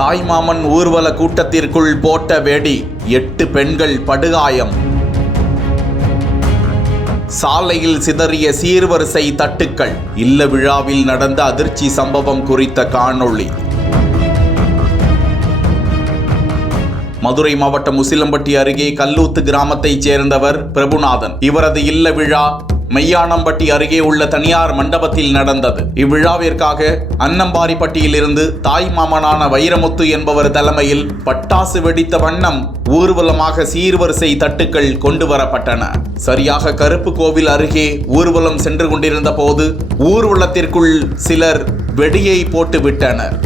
தாய்மாமன் ஊர்வல கூட்டத்திற்குள் போட்ட வெடி 8 பெண்கள் படுகாயம். சாலையில் சிதறிய சீர்வரிசை தட்டுக்கள். இல்ல விழாவில் நடந்த அதிர்ச்சி சம்பவம் குறித்த காணொளி. மதுரை மாவட்டம் உசிலம்பட்டி அருகே கல்லூத்து கிராமத்தைச் சேர்ந்தவர் பிரபுநாதன். இவரது இல்ல விழா மெய்யானம்பட்டி அருகே உள்ள தனியார் மண்டபத்தில் நடந்தது. இவ்விழாவிற்காக அன்னம்பாரிப்பட்டியில் இருந்து தாய் மாமனான வைரமுத்து என்பவர் தலைமையில் பட்டாசு வெடித்த வண்ணம் ஊர்வலமாக சீர்வரிசை தட்டுக்கள் கொண்டு வரப்பட்டன. சரியாக கருப்பு கோவில் அருகே ஊர்வலம் சென்று கொண்டிருந்த போது ஊர்வலத்திற்குள் சிலர் வெடியை போட்டு விட்டனர்.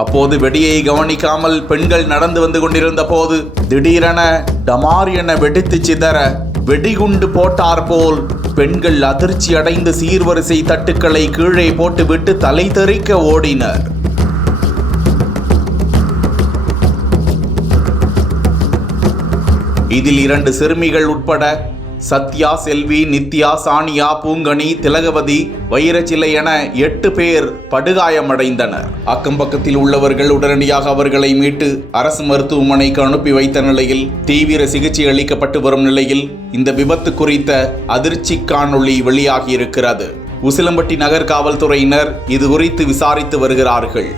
அப்போது வெடியை கவனிக்காமல் பெண்கள் நடந்து வந்து கொண்டிருந்த போது திடீரென டமார் என வெடித்து சிதற வெடிகுண்டு போட்டார் போல் பெண்கள் அதிர்ச்சி அடைந்து சீர்வரிசை தட்டுக்களை கீழே போட்டுவிட்டு தலை தெறிக்க ஓடினர். இதில் 2 சிறுமிகள் உட்பட சத்யா, செல்வி, நித்யா, சானியா, பூங்கனி, திலகவதி, வைரச்சிலை என 8 பேர் படுகாயமடைந்தனர். அக்கம்பக்கத்தில் உள்ளவர்கள் உடனடியாக அவர்களை மீட்டு அரசு மருத்துவமனைக்கு அனுப்பி வைத்த நிலையில் தீவிர சிகிச்சை அளிக்கப்பட்டு வரும் நிலையில் இந்த விபத்து குறித்த அதிர்ச்சி காணொளி வெளியாகி இருக்கிறது. உசிலம்பட்டி நகர் காவல்துறையினர் இது குறித்து விசாரித்து வருகிறார்கள்.